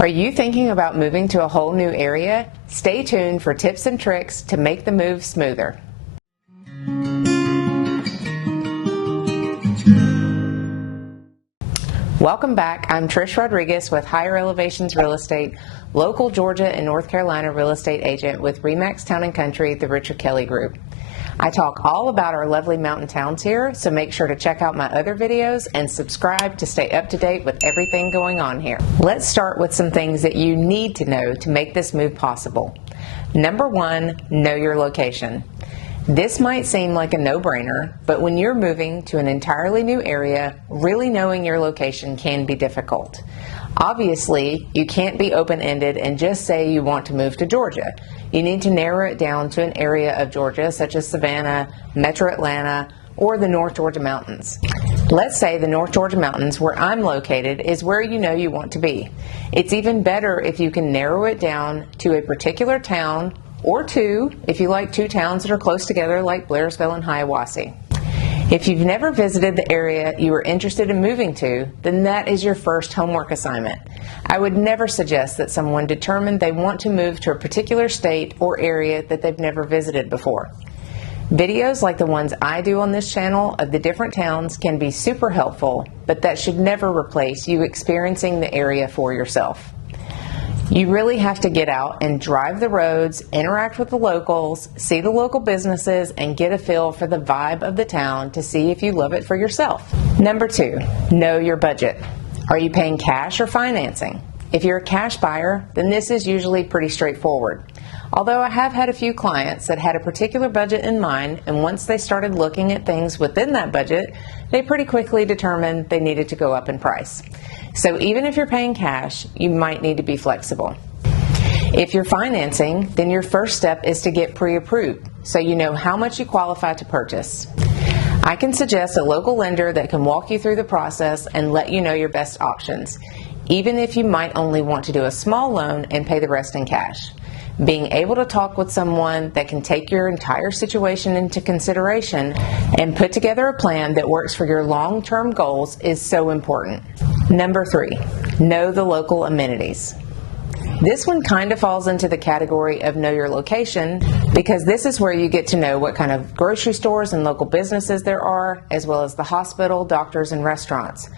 Are you thinking about moving to a whole new area? Stay tuned for tips and tricks to make the move smoother. Welcome back. I'm Trish Rodriguez with Higher Elevations Real Estate, local Georgia and North Carolina real estate agent with RE/MAX Town & Country, the Richard Kelly Group. I talk all about our lovely mountain towns here, so make sure to check out my other videos and subscribe to stay up to date with everything going on here. Let's start with some things that you need to know to make this move possible. Number one, know your location. This might seem like a no-brainer, but when you're moving to an entirely new area, really knowing your location can be difficult. Obviously, you can't be open-ended and just say you want to move to Georgia. You need to narrow it down to an area of Georgia such as Savannah, Metro Atlanta, or the North Georgia Mountains. Let's say the North Georgia Mountains, where I'm located, is where you know you want to be. It's even better if you can narrow it down to a particular town or two, if you like two towns that are close together like Blairsville and Hiawassee. If you've never visited the area you are interested in moving to, then that is your first homework assignment. I would never suggest that someone determine they want to move to a particular state or area that they've never visited before. Videos like the ones I do on this channel of the different towns can be super helpful, but that should never replace you experiencing the area for yourself. You really have to get out and drive the roads, interact with the locals, see the local businesses, and get a feel for the vibe of the town to see if you love it for yourself. Number two, know your budget. Are you paying cash or financing? If you're a cash buyer, then this is usually pretty straightforward. Although I have had a few clients that had a particular budget in mind, and once they started looking at things within that budget, they pretty quickly determined they needed to go up in price. So even if you're paying cash, you might need to be flexible. If you're financing, then your first step is to get pre-approved, so you know how much you qualify to purchase. I can suggest a local lender that can walk you through the process and let you know your best options, even if you might only want to do a small loan and pay the rest in cash. Being able to talk with someone that can take your entire situation into consideration and put together a plan that works for your long-term goals is so important. Number three, know the local amenities. This one kind of falls into the category of know your location because this is where you get to know what kind of grocery stores and local businesses there are, as well as the hospital, doctors, and restaurants.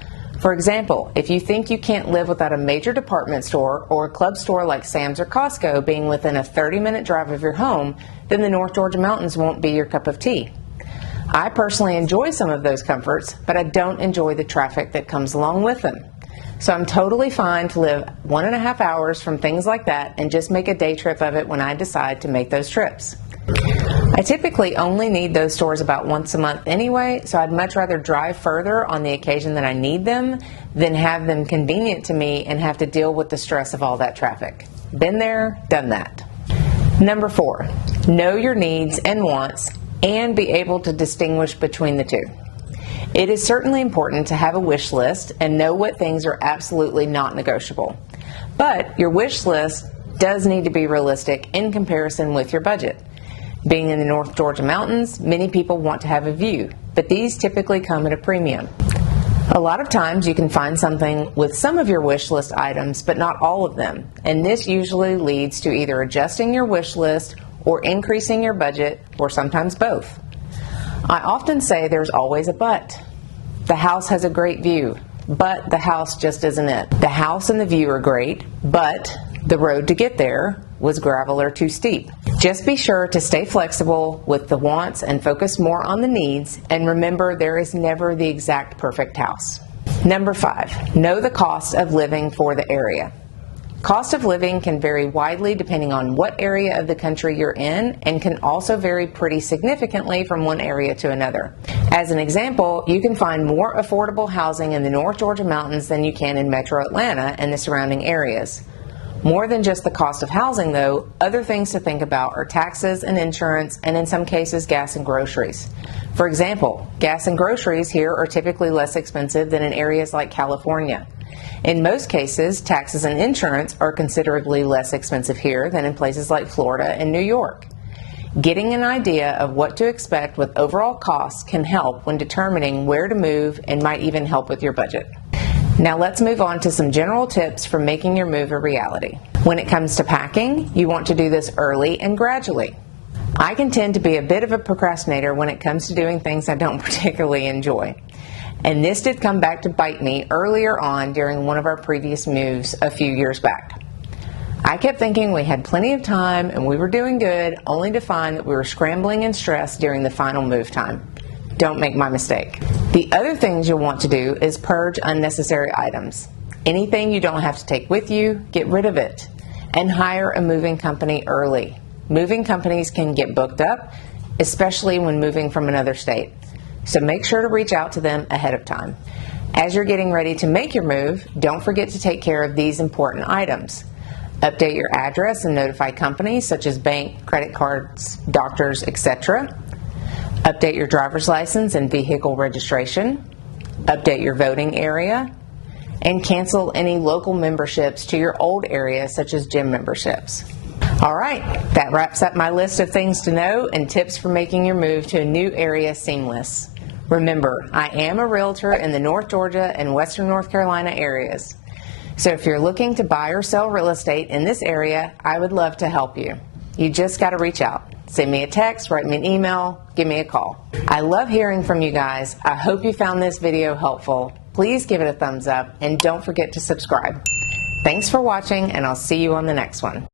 For example, if you think you can't live without a major department store or a club store like Sam's or Costco being within a 30-minute drive of your home, then the North Georgia Mountains won't be your cup of tea. I personally enjoy some of those comforts, but I don't enjoy the traffic that comes along with them. So I'm totally fine to live 1.5 hours from things like that and just make a day trip of it when I decide to make those trips. I typically only need those stores about once a month anyway, so I'd much rather drive further on the occasion that I need them than have them convenient to me and have to deal with the stress of all that traffic. Been there, done that. Number four, know your needs and wants and be able to distinguish between the two. It is certainly important to have a wish list and know what things are absolutely not negotiable. But your wish list does need to be realistic in comparison with your budget. Being in the North Georgia Mountains, many people want to have a view, but these typically come at a premium. A lot of times you can find something with some of your wish list items, but not all of them, and this usually leads to either adjusting your wish list or increasing your budget, or sometimes both. I often say there's always a but. The house has a great view, but the house just isn't it. The house and the view are great, but the road to get there was gravel or too steep. Just be sure to stay flexible with the wants and focus more on the needs, and remember there is never the exact perfect house. Number five, know the cost of living for the area. Cost of living can vary widely depending on what area of the country you're in, and can also vary pretty significantly from one area to another. As an example, you can find more affordable housing in the North Georgia Mountains than you can in Metro Atlanta and the surrounding areas. More than just the cost of housing, though, other things to think about are taxes and insurance, and in some cases, gas and groceries. For example, gas and groceries here are typically less expensive than in areas like California. In most cases, taxes and insurance are considerably less expensive here than in places like Florida and New York. Getting an idea of what to expect with overall costs can help when determining where to move and might even help with your budget. Now let's move on to some general tips for making your move a reality. When it comes to packing, you want to do this early and gradually. I can tend to be a bit of a procrastinator when it comes to doing things I don't particularly enjoy. And this did come back to bite me earlier on during one of our previous moves a few years back. I kept thinking we had plenty of time and we were doing good, only to find that we were scrambling and stressed during the final move time. Don't make my mistake. The other things you'll want to do is purge unnecessary items. Anything you don't have to take with you, get rid of it. And hire a moving company early. Moving companies can get booked up, especially when moving from another state. So make sure to reach out to them ahead of time. As you're getting ready to make your move, don't forget to take care of these important items. Update your address and notify companies such as bank, credit cards, doctors, etc. Update your driver's license and vehicle registration. Update your voting area. And cancel any local memberships to your old area, such as gym memberships. All right, that wraps up my list of things to know and tips for making your move to a new area seamless. Remember, I am a realtor in the North Georgia and Western North Carolina areas. So if you're looking to buy or sell real estate in this area, I would love to help you. You just got to reach out. Send me a text, write me an email, give me a call. I love hearing from you guys. I hope you found this video helpful. Please give it a thumbs up and don't forget to subscribe. Thanks for watching, and I'll see you on the next one.